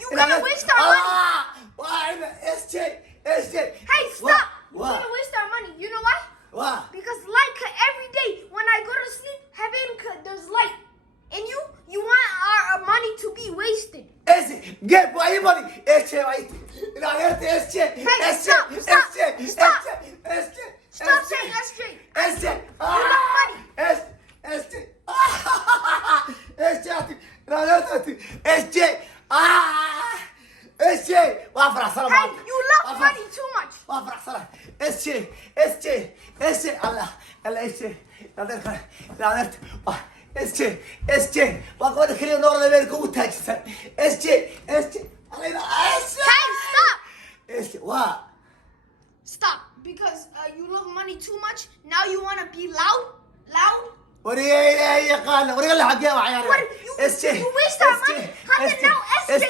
You're gonna waste our money. Hey, stop. You're gonna waste our money. You know why? Why? Because light cut every day. When I go to sleep, heaven cut, there's light. And you want our money to be wasted. Get my money. Hey, stop. Stop saying SJ. You love money. Hey, you love money too much. Hey, stop. Stop. Because you love money too much. Now you want to be loud. What? You waste our money. How can now SJ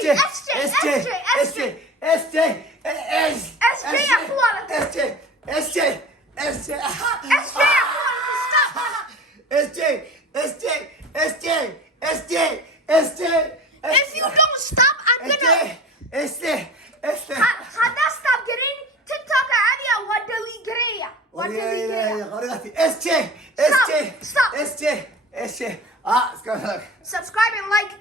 If you don't stop, I'm gonna Hada stop getting TikTok area what delete Greya. Stop. Subscribe and like.